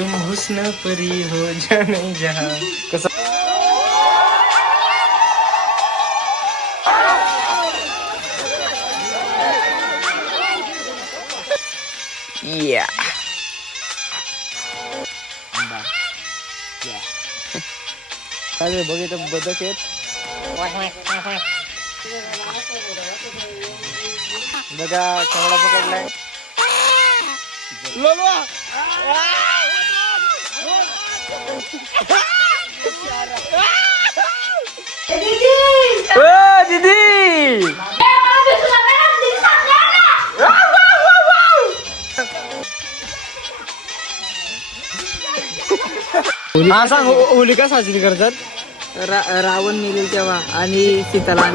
तुम हुस्न परी हो जाने जहां। कसं? या काय बघ इथं बदक आहेत. बघा केवढा पकडलाय. ओ दीदी हा सांग हो- होली का साजरी करतात रा रावण मेलेल तेव्हा आणि सीताला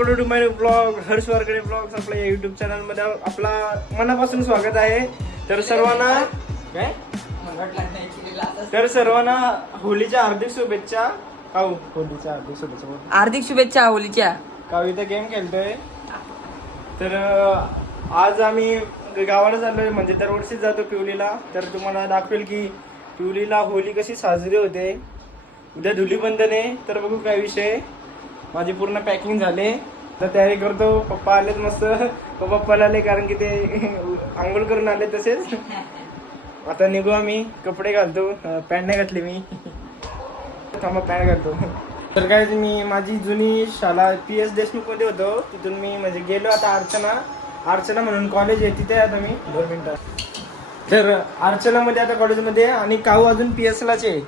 welcome to my vlog Harsh वारकडे blogs आपल्या या युट्यूब चॅनलमध्ये आपला मनापासून स्वागत आहे. तर सर्वांना काय? तर सर्वांना होलीच्या हार्दिक शुभेच्छा. काऊ होलीच्या हार्दिक शुभेच्छा. हार्दिक शुभेच्छा होलीच्या. काऊ इथं गेम खेळतोय. तर आज आम्ही गावाला चाललोय म्हणजे दरवर्षीच जातो पिवलीला तर तुम्हाला दाखवेल की पिवलीला होली कशी साजरी होते. उद्या धुलीबंधन आहे तर बघू काय विषय. माझी पूर्ण पॅकिंग झाले. तर तयारी करतो. पप्पा आलेत मस्त. पप्पा पळाले कारण की ते आंघोळ करून आले तसेच. आता निघू आम्ही. कपडे घालतो. पॅन्ट नाही घातली मी. थांबा पॅन्ट घालतो. तर काय मी माझी जुनी शाळा पी एस देशमुखमध्ये होतो. तिथून मी म्हणजे गेलो आता अर्चना. अर्चना म्हणून कॉलेज आहे. तिथे आता मी दोन मिनिटं. तर अर्चना मध्ये आता कॉलेजमध्ये आणि काऊ अजून पी एस लाच आहे.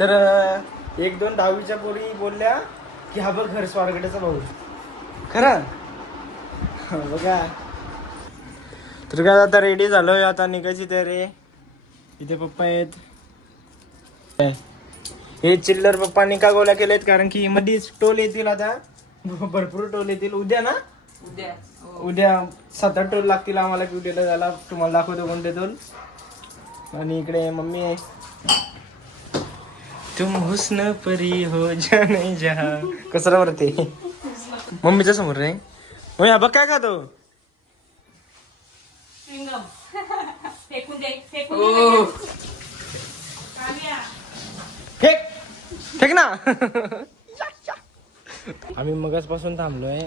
तर एक दोन दहावीच्या पोरी बोलल्या. की हा बघ घर स्वारगड्याचा भाऊ खरं? बघा. तर काय आता रेडी झालोय आता निघायची तयारी. आहे. इथे पप्पा आहेत. हे चिल्लर पप्पांनी का गोळ्या केलेत कारण की मध्येच टोल येतील आता. भरपूर टोल येतील. उद्या ना? उद्या उद्या सात आठ टोल लागतील आम्हाला क्युटीला जायला तुम्हाला दाखवतो कोणते टोल. आणि इकडे मम्मी आहे. तुम हुस्न परी हो जाने जहा। कसं वरती मम्मीच्या समोर रे. होय हा बघ काय खातो. फेक. फेक ना. आम्ही मगाचपासून थांबलोय.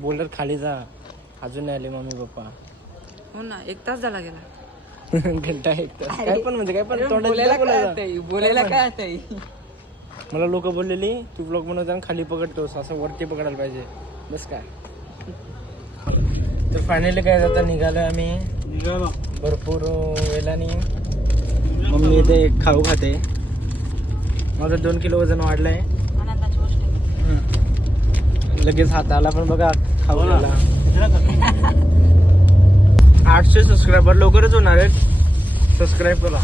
बोलर खाली जा. अजून नाही आले मम्मी पप्पा. हो ना एक तास झाला गेला. घंटा एक तास. काय पण म्हणजे काय पण तोंडात बोलायला काय? आता? बोलायला काय आता? मला लोक बोललेली तू ब्लॉग बनवताना खाली पकडतोस असं वरती पकडायला पाहिजे. बस काय. तर फायनली काय जाता निघालोय आम्ही. भरपूर वेळाने मम्मी इथे खाऊ खाते. माझं दोन किलो वजन वाढलंय. आनंदाची गोष्ट आहे. लगेच हात आला पण बघा खाऊ आला आठशे सबस्क्रायबर लवकरच होणार आहेत. सबस्क्राईब करा.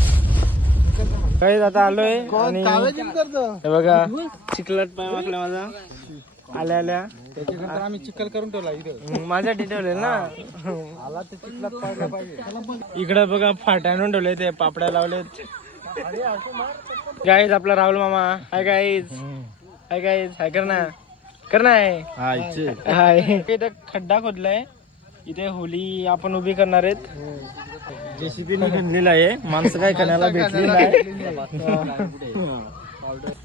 काही आता आलोय आणि हे बघा चिकलट पाय वाकला माझा. आल्या आल्या. आम्ही चिखल करून ठेवला इथे. माझ्यासाठी ठेवले ना. आला ते चिखलात पडला पाहिजे. इकडं बघा फाट्या आणून ठेवले ते पापड्या लावलेत. गाईज आपला राहुल मामा. Hi guys hi guys hi कर ना कर ना हाय हाय इथं खड्डा खोदलाय. इथे होली आपण उभी करणार आहेत. जेसीबीने खणलेला आहे. माणसं काय खणायला भेटली नाही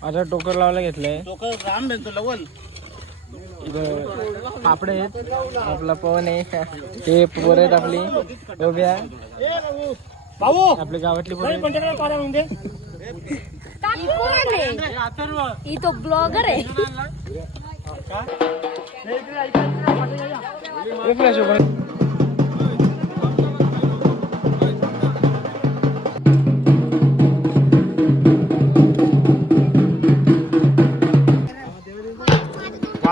आता टोकर लावायला घेतलंय. राम भेटतो लवल. इथं पापडे आहेत. आपला पवन आहे. ते पोर आहेत आपली. उभ्या भाऊ! आपल्या गावातली पोरं तो? ब्लॉगर आहे.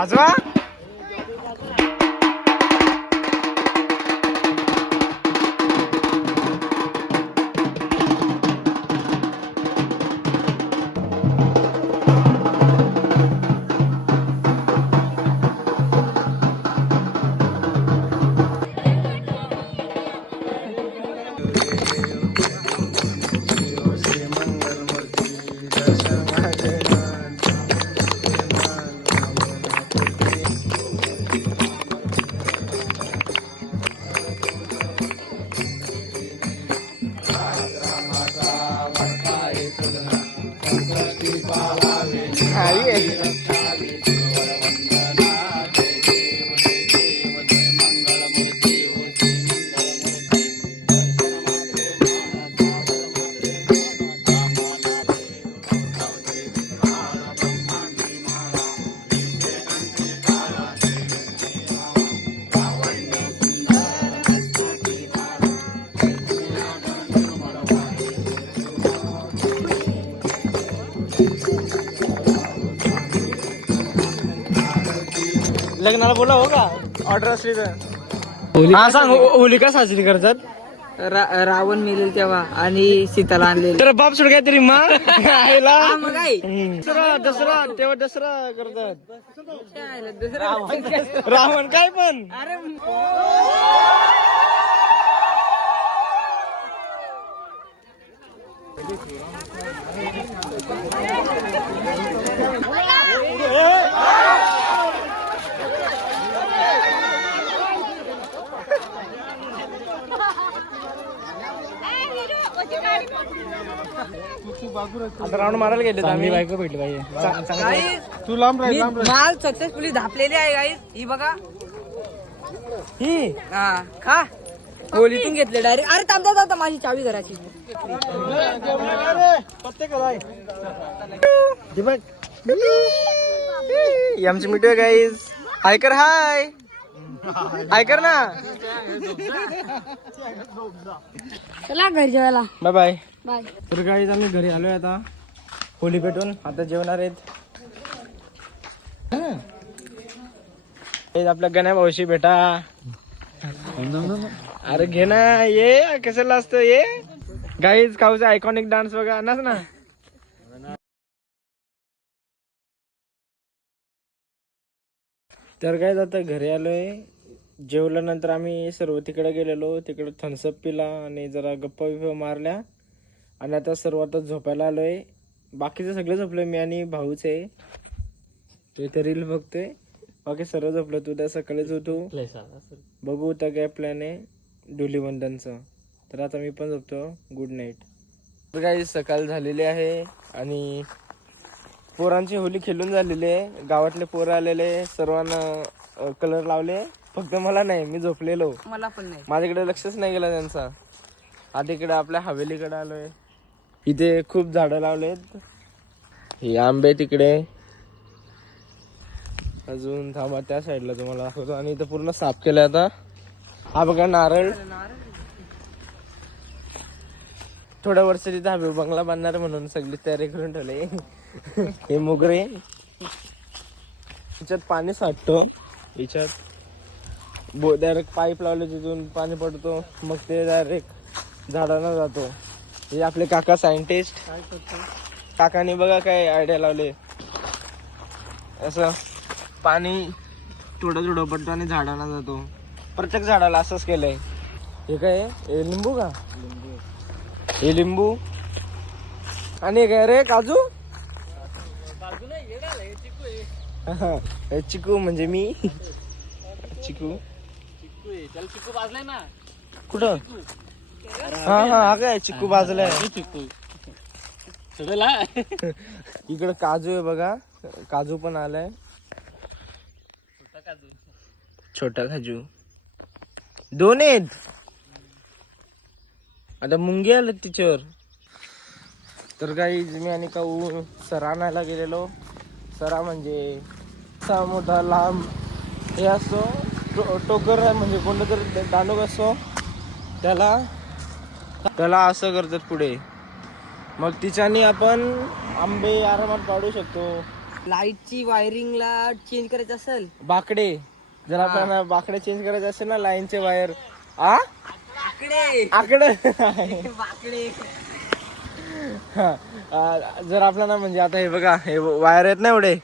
वाजवा. लग्नाला बोला हो का? ऑर्डर असली तर. हा सांग हो- होली का साजरी करतात? रा- रावण मेलेल तेव्हा आणि सीताला आणलेलं. तर बाप सोड काहीतरी मा. आईला. मग काय दसरा दसरा तेव्हा दसरा करतात. रावण. काय पण? अरे आता राऊंड मारायला गेले आम्ही. बायको भेटली पाहिजे तू लांब राहील मी लांब राहील माल सक्सेसफुली धापलेली आहे गाईस ही बघा. ही. हा खा. होलीतून घेतले डायरेक्ट अरे थांबता थांबता माझी चावी घराची. ही आमची मिठू आहे गाईज हाय कर हाय हाय कर ना. चला घरी जेवायला. बाय बाय बाय तर गाईज आम्ही घरी आलोय आता. होली पेटून आता जेवणार आहेत. हे. आपल्या गण्या भाऊशी बेटा. अरे घे ना ये. कशाला असतं ये? गाईज काऊचा आयकॉनिक डान्स बघा. नाच ना? तर काय आता घरी आलोय. जेवल्यानंतर आम्ही सर्व तिकडे गेलेलो. तिकडे थम्सअप पिला आणि जरा गप्पा बिप्पा मारल्या. आणि आता सर्व आता झोपायला आलोय. बाकीचे सगळे झोपलोय मी आणि भाऊच आहे. तो रील बघतोय. बाकी सर्व झोपलो तू उद्या सकाळीच उठू. बघू उद्या काय प्लॅन आहे. धुलीवंदनचं तर आता मी पण झोपतो. गुड नाईट तर काही सकाळ झालेली आहे आणि पोरांची होली खेळून झालेली आहे. गावातले पोरं आलेले सर्वांना कलर लावले. फक्त मला नाही मी झोपलेलो. मला पण नाही. माझ्याकडे लक्षच नाही गेलं त्यांचा. आता इकडे आपल्या हवेलीकडे आलोय. इथे खूप झाडं लावलेत. हे आंबे तिकडे. अजून थांबा त्या साईडला तुम्हाला दाखवतो. आणि इथं पूर्ण साफ केलं आता. हा बघा नारळ. थोड्या वर्ष तिथे हवे बंगला बांधणार म्हणून सगळी तयारी करून ठेवले. हे मोगरे. याच्यात पाणी साठतो. याच्यात बो डायरेक्ट पाईप लावले तिथून पाणी पडतो मग ते डायरेक्ट झाडांना जातो. हे आपले काका सायंटिस्ट काकाने बघा काय आयडिया लावले. असं पाणी थोडं थोडं पडतो आणि झाडांना जातो. प्रत्येक झाडाला असंच केलंय. हे काय हे लिंबू का? हे लिंबू. आणि हे काय रे काजू? हा, हे चिकू म्हणजे मी. चिकू. कुठं? हा हा हा काय? चिकू सगळं इकडे काजू आहे बघा. काजू पण आलाय. छोटा काजू. दोन आहेत. आता मुंगी आलं तिच्यावर. तर काही मी आणि काऊ सरा आणायला गेलेलो. सरा म्हणजे असा मोठा लांब. हे असतो टो टोकर आहे म्हणजे कोणतं तरी दांडूक असतो त्याला त्याला असं करतात पुढे. मग तिच्याने आपण आंबे आरामात काढू शकतो. लाईटची वायरिंगला चेंज करायचं असेल? बाकडे. जर आपल्याला बाकडे चेंज करायचे असेल ना लाईनचे वायर. आ? आकडे. वाकडे हा, आ, जर आपल्याला म्हणजे आता हे बघा हे वायर आहेत ना एवढे.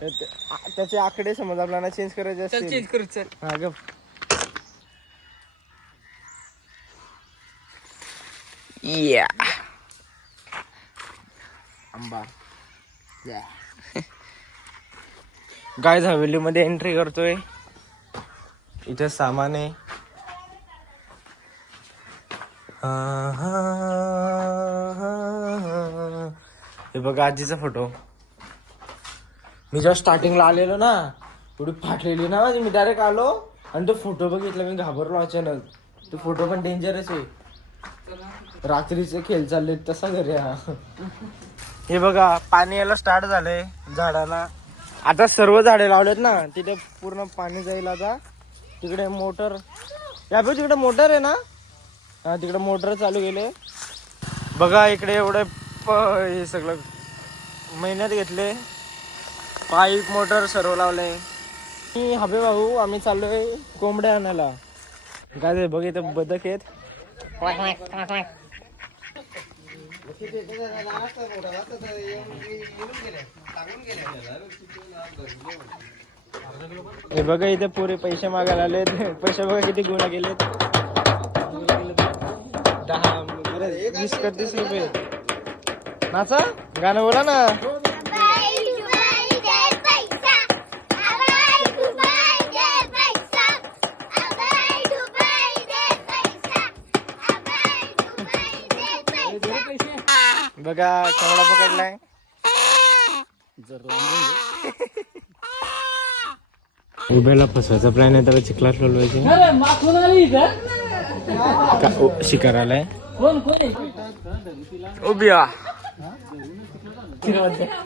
तर ते- आ- त्याचे आकडे समज आपल्याला चेंज करायचे चल असतील. चेंज करू चल. हा गप. या आंबा. गाय हवेलीमध्ये एंट्री करतोय. इथे सामान आहे. हा, हा, हा, हा. हे. बघा आजीचा फोटो मी जेव्हा स्टार्टिंगला आलेलो ना थोडी फाटलेली ना माझी मी डायरेक्ट आलो आणि तो फोटो बघितला मी घाबरलो अचानक तो फोटो पण डेंजरस आहे. रात्रीचे खेळ चालले तसा घरी हा. हे बघा पाणी यायला स्टार्ट झालंय झाडाला. आता सर्व झाडे लावलेत ना तिथे पूर्ण पाणी जाईल आता. तिकडे मोटर या बघ तिकडे मोटर आहे ना? हा तिकडे मोटर चालू केले. बघा इकडे एवढे प हे सगळं मेहनत घेतले. पाईप मोटर सर्व लावले मी हबे भाऊ आम्ही चाललोय कोंबड्या आणायला. काय ते बघ इथं बदक आहेत. हे बघा इथे पुरे पैसे मागायला आलेत. पैसे बघा किती गुन्हा गेलेत. दहा वीस का तीस रुपये. नाचा गाणं बोला ना. बघा केवढा पकडलाय. उभ्याला फसवायचा प्लॅन आहे त्याला चिखलात लोलवायचे शिकार आलाय. उभ्या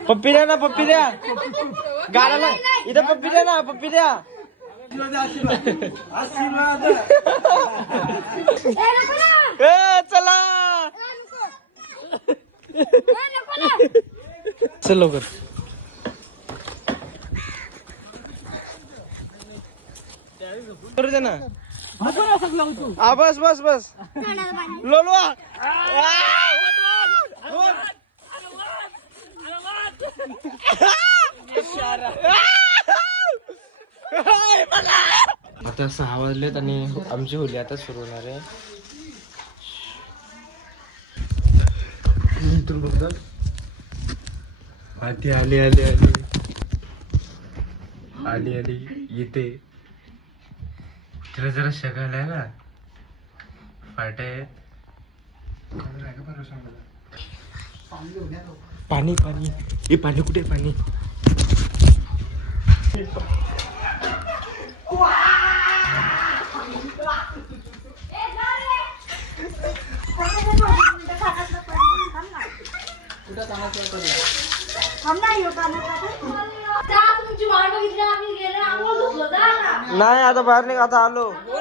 पप्पी द्या ना पप्पी द्या. गाडाला इथं पप्पी द्या ना पप्पी द्या. ए, चला. चल लवकर. करू दे ना. हा बस बस बस. लोलवा. आता सहा वाजलेत आणि आमची होली आता सुरू होणार आहे. चित्र बघतात आली आली आली आली. आली आली. येते तिला जरा शकाल आहे ना. फाटे पाणी पाणी. हे पाणी कुठे पाणी तुमची वाट बघितली आम्ही गेले आम्हाला दुखलं जा ना नाही आता बाहेर निघ आता आलो. हो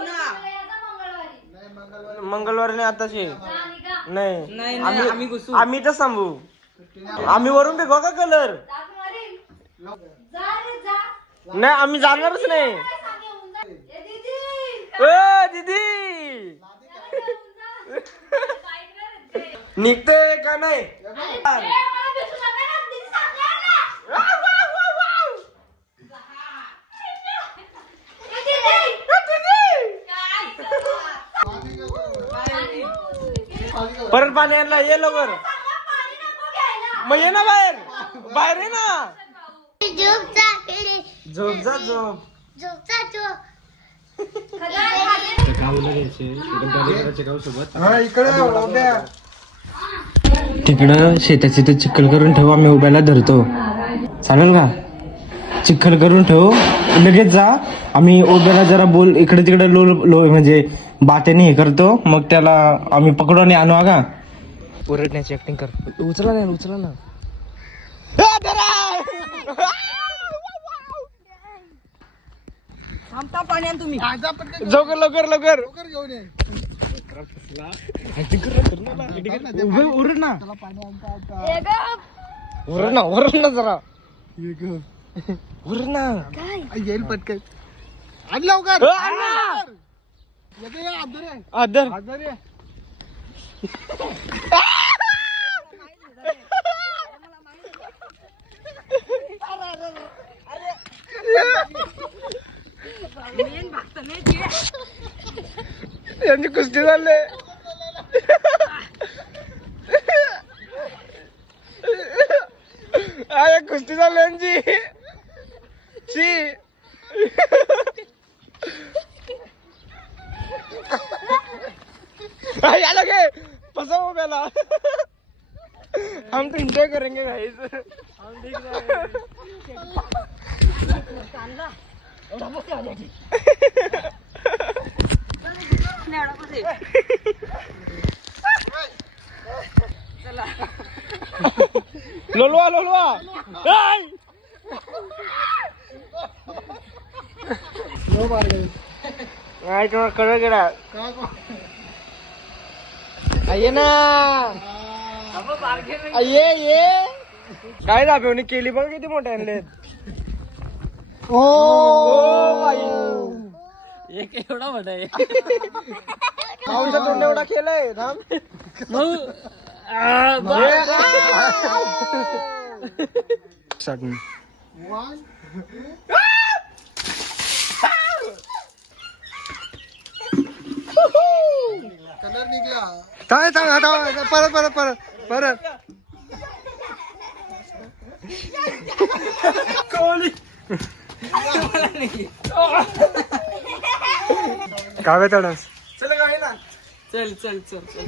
मंगळवारी मंगळवारी नाही आताची नाही. नाही नाही आम्ही तर सांगू आम्ही वरून बी का कलर दात मारीन जा रे जा. नाही आम्ही जाणारच नाही. दीदी. निघतोय का नाही ए, मला भेटू नका ना दीदी सांगणार ना ए, दीदी काय करणार? परत पाणी आणला ये लवकर. चांगलं पाणी नको घ्यायला मग ये ना बाहेर. बाहेर ये ना. झोप जा झोप. तिकडं शेताची ते चिखल करून ठेवू आम्ही उभ्याला धरतो. चालेल का? चिखल करून ठेवू. लगेच जा. आम्ही उभ्याला जरा बोल इकडे तिकडे लो लो म्हणजे बातेने हे करतो. मग त्याला आम्ही पकडू आणि आणू का? ओरडण्याची ऍक्टिंग कर. उचला नाही उचला ना. थांबता तुम्ही. लवकर लवकर लवकर. घेऊन ये उभं- ओरड ना ओरड ना ओरड ना जरा. ना येईल पटकन. आण लवकर. अ, आण ना. येते ये, आत धर ये. आदर आत धर ये. मेन भागत नाही यांची कुस्ती झाले अरे कुस्ती झाली यांची. शी याला फसाव प्याला हम तो एंजॉय करेंगे गाइस लोलवा लोलवा ऐ! कळलं गेला? का गो? ये ना. ये ये काय दाखवणी केली बघ किती मोठे आणले ओ. एक एवढा मोठा आहे. तोंड एवढा केलाय थांब. मग कलर निघला. काय सांग आता परत परत परत परत. तडस चला गावी ना. चल चल चल चल.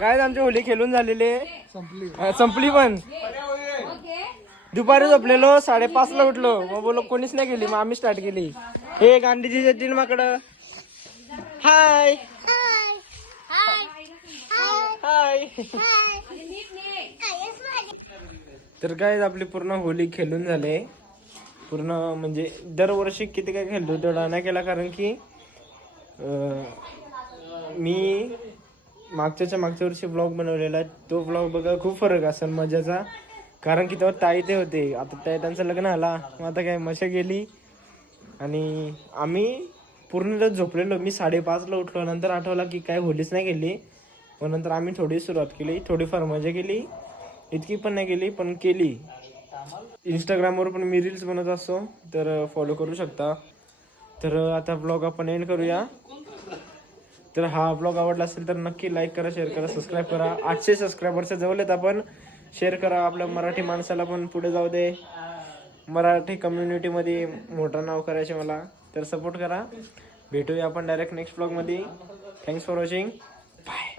काय आमची होली खेळून झालेली संपली. संपली पण. दुपारी झोपलेलो साडेपाच ला उठलो. मग बोलो कोणीच नाही गेली मग आम्ही स्टार्ट केली. हे गांधीजी जतीन माकडं. हाय हाय तर काय आपली पूर्ण होली खेळून झाले. पूर्ण म्हणजे दरवर्षी किती काय खेळतो तेवढा नाही केला कारण की मी मागच्याच्या मागच्या वर्षी ब्लॉग बनवलेला तो ब्लॉग बघा खूप फरक असेल मजाचा. कारण की तेव्हा ताई ते होते. आता ताई त्यांचं लग्न आला मग आता काय मजा गेली. आणि आम्ही पूर्ण दिवस झोपलेलो. मी साडेपाचला उठलो. नंतर आठवला की काय होलीच नाही गेली. मग नंतर आम्ही थोडी सुरुवात केली. थोडीफार मजा केली. इतकी पण नाही केली पण केली. इंस्टाग्रामवर पण मी रील्स बनवत असतो. तर फॉलो करू शकता. तर आता ब्लॉग आपण एंड करूया. तर हा ब्लॉग आवडला असेल तर नक्की लाईक करा शेअर करा सबस्क्राईब करा. आठशे सबस्क्रायबरच्या जवळ आहेत आपण. शेअर करा. आपल्या मराठी माणसाला पण पुढे जाऊ दे. मराठी कम्युनिटीमध्ये मोठं नाव करायचे मला. तर सपोर्ट करा. भेटूया आपण डायरेक्ट नेक्स्ट ब्लॉगमध्ये थँक्स फॉर वॉचिंग बाय